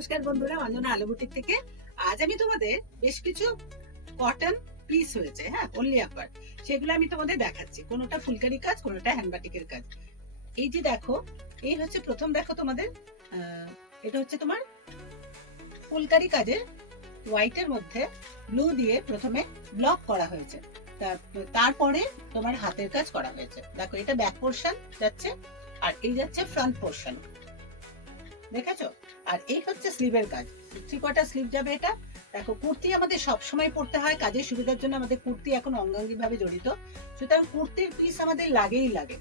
নমস্কার বন্ধুরা, অঞ্জনা আলো বুটিক থেকে আজ আমি তোমাদের বেশ কিছু কটন পিস হয়েছে, হ্যাঁ, অনলি আপার, সেগুলো আমি তোমাদের দেখাচ্ছি। কোনোটা ফুলকারি কাজ, কোনোটা হ্যান্ডবাটিকের কাজ। এই যে দেখো, এই হচ্ছে প্রথম, দেখো তোমাদের এটা হচ্ছে তোমার ফুলকারি কাজের হোয়াইটের মধ্যে ব্লু দিয়ে প্রথমে ব্লক করা হয়েছে, তারপরে তোমার হাতের কাজ করা হয়েছে। দেখো, এটা ব্যাক পোর্শন যাচ্ছে আর এই যাচ্ছে ফ্রন্ট পোর্শন, দেখেছো? আর এই হচ্ছে স্লিভের কাজ, 3/4 স্লিভ যাবে এটা। দেখো, কুর্তি আমাদের সবসময় পরতে হয়, কাজের সুবিধার জন্য আমাদের কুর্তি এখন অঙ্গাঙ্গি ভাবে জড়িত, সুতরাং কুর্তির পিস আমাদের লাগেই লাগে।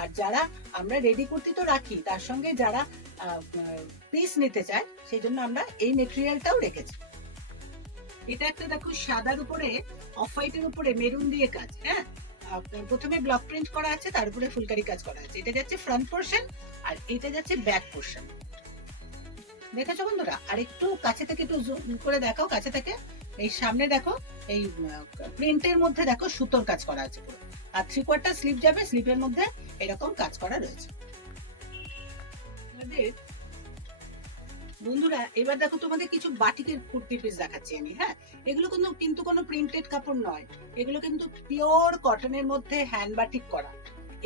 আর যারা আমরা রেডি কুর্তি তো রাখি, তার সঙ্গে যারা পিস নিতে চায়, সেই জন্য আমরা এই মেটেরিয়ালটাও রেখেছি। এটা একটা দেখো, সাদার উপরে অফ হোয়াইটের উপরে মেরুন দিয়ে কাজ, হ্যাঁ, প্রথমে ব্লক প্রিন্ট করা আছে, তার উপরে ফুলকারি কাজ করা আছে। এটা যাচ্ছে ফ্রন্ট পোর্শন আর এটা যাচ্ছে ব্যাক পোর্শন, দেখেছো বন্ধুরা? আর একটু কাছে থেকে একটু জুম করে দেখাও, কাছে থেকে। এই সামনে দেখো, এই প্রিন্টের মধ্যে দেখো সুতোর কাজ করা আছে পুরো। আর 3/4 স্লিভ যাবে, স্লিভের মধ্যে এরকম কাজ করা রয়েছে। বন্ধুরা, এবার দেখো তোমাদের কিছু বাটিকের কুর্তি পিস দেখাচ্ছি আমি, হ্যাঁ। এগুলো কিন্তু কোনো প্রিন্টেড কাপড় নয়, এগুলো কিন্তু পিওর কটনের মধ্যে হ্যান্ড বাটিক করা।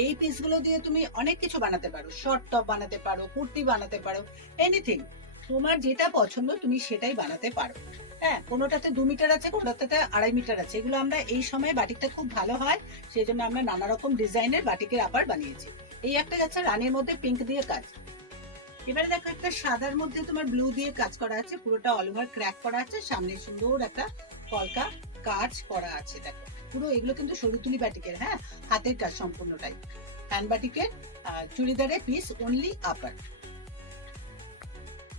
এই পিসগুলো দিয়ে তুমি অনেক কিছু বানাতে পারো, শর্ট টপ বানাতে পারো, কুর্তি বানাতে পারো, এনিথিং তোমার যেটা পছন্দ তুমি সেটাই বানাতে পারো, হ্যাঁ। কোনোটাতে 2 মিটার আছে, কোনোটাতে 2.5 মিটার আছে। এগুলো আমরা এই সময় বাটিকটা খুব ভালো হয়, সেই জন্য আমরা নানা রকম ডিজাইনের বাটিকের আপার বানিয়েছি। এই একটা যাচ্ছে রানীর মধ্যে পিঙ্ক দিয়ে কাজ। এবারে দেখো, একটা সাদার মধ্যে তোমার ব্লু দিয়ে কাজ করা আছে, পুরোটা অল ওভার ক্র্যাক করা আছে, সামনে সুন্দর একটা কলকা কাজ করা আছে। দেখো, পুরো এগুলো কিন্তু সরুতুলি বাটিকের, হ্যাঁ, হাতের কাজ সম্পূর্ণটাই। হ্যান্ড বাটিকের চুড়িদারের পিস অনলি আপার।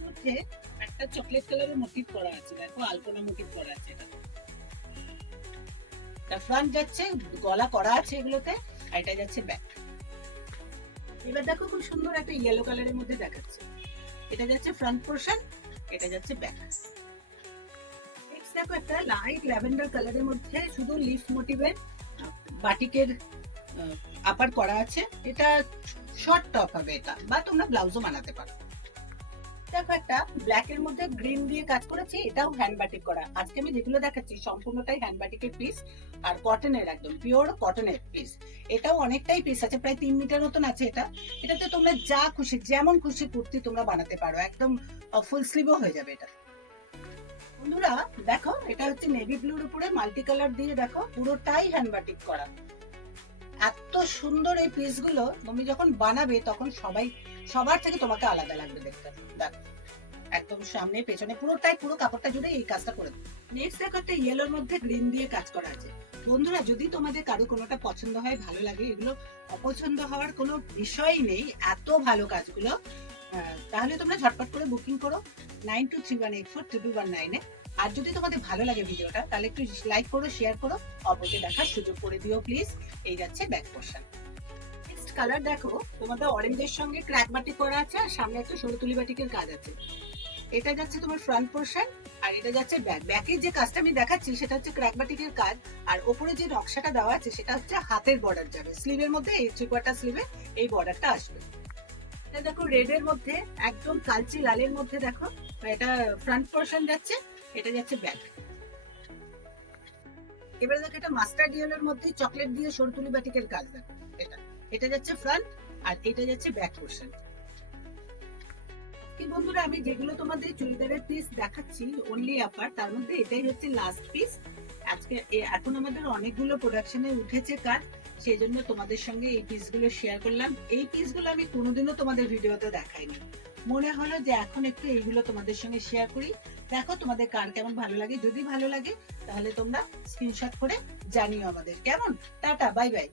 মধ্যে একটা চকলেট কালারের মোটিভ করা আছে, দেখো, আলপনা মোটিভ করা আছে। এটা ফ্রন্ট যাচ্ছে, গলা করা আছে এগুলোতে, আর এটা যাচ্ছে ব্যাক। এবার দেখো, খুব সুন্দর একটা ইয়েলো কালারের মধ্যে দেখাচ্ছে। এটা যাচ্ছে ফ্রন্ট পোর্শন, এটা যাচ্ছে ব্যাক। নেক্সট দেখো, একটা লাইট ল্যাভেন্ডার কালারের মধ্যে শুধু লিফ মোটিভের বাটিকের আপার করা আছে। এটা শর্ট টপ হবে এটা, বা তোমরা ব্লাউজও বানাতে পারো। দেখো, একটা ব্ল্যাক এর মধ্যে গ্রিন দিয়ে কাজ করেছি, এটাও হ্যান্ড বাটিক করা। আজকে আমি যেগুলো দেখাচ্ছি সম্পূর্ণটাই হ্যান্ড বাটিকের পিস, আর কটনের, একদম পিওর কটনের পিস। এটাও অনেকটাই পিস আছে, প্রায় 3 মিটার মতন আছে এটা। এটাতে তোমরা যা খুশি, যেমন খুশি কুর্তি তোমরা বানাতে পারো, একদম ফুল স্লিভও হয়ে যাবে এটা। বন্ধুরা দেখো, এটা হচ্ছে নেভি ব্লুর উপরে মাল্টি কালার দিয়ে, দেখো পুরোটাই হ্যান্ড বাটিক করা। এত সুন্দর এই পিস গুলো তুমি যখন বানাবে তখন সবার থেকে তোমাকে আলাদা লাগবে দেখতে। দেখো, একদম সামনে পেছনে পুরোটাই, পুরো কাপড়টা জুড়ে এই কাজটা করে দেবো। নেক্সট দেখো, একটা ইয়েলোর মধ্যে গ্রিন দিয়ে কাজ করা আছে। বন্ধুরা, যদি তোমাদের কারো কোনোটা পছন্দ হয়, ভালো লাগে, এগুলো অপছন্দ হওয়ার কোনো বিষয়ই নেই, এত ভালো কাজগুলো। তাহলে তোমরা ঝটপট করে বুকিং করো 9231841119-এ। আর যদি তোমাদের ভালো লাগে ভিডিওটা, তাহলে একটু লাইক করো, শেয়ার করো, অপরকে দেখার সুযোগ করে দিও প্লিজ। এই যাচ্ছে ব্যাক পোর্শন। নেক্সট কালার দেখো, তোমাদের অরেঞ্জের সঙ্গে ক্র্যাক বাটিক করা আছে, আর সামনে একটা সরুতুলি বাটিকের কাজ আছে। এটা যাচ্ছে তোমার ফ্রন্ট পোর্শন, আর এটা যাচ্ছে ব্যাক। ব্যাকের যে কাজটা আমি দেখাচ্ছি সেটা হচ্ছে ক্র্যাক বাটিকের কাজ, আর ওপরে যে নকশাটা দেওয়া আছে সেটা হচ্ছে হাতের বর্ডার যাবে, স্লিভের মধ্যে এই 3/4 স্লিভে এই বর্ডারটা আসবে। এটা দেখো, রেড এর মধ্যে একদম কালচি লালের মধ্যে, দেখো এটা ফ্রন্ট পোর্শন যাচ্ছে, এটা যাচ্ছে ব্যাক। এবারে দেখো, এটা মাস্টার্ড ইয়েলোর মধ্যে চকলেট দিয়ে সরতুলি বাটিকের কাজ, দেখো এটা, এটা যাচ্ছে ফ্রন্ট আর এটা যাচ্ছে ব্যাক পোর্শন। কি বন্ধুরা, আমি যেগুলো তোমাদের চুড়িদারের পিস দেখাচ্ছি অনলি আপার, তার মধ্যে এটাই হচ্ছে লাস্ট পিস আজকে। এখন আমাদের অনেকগুলো প্রোডাকশনে উঠেছে কাজ, সেই জন্য তোমাদের সঙ্গে এই পিসগুলো শেয়ার করলাম। এই পিসগুলো আমি কোনোদিনও তোমাদের ভিডিওতে দেখাইনি, মনে হলো যে এখন একটু এইগুলো তোমাদের সঙ্গে শেয়ার করি। দেখো তোমাদের কার কেমন ভালো লাগে, যদি ভালো লাগে তাহলে তোমরা স্ক্রিনশট করে জানিও আমাদের। কেমন? Tata, bye bye.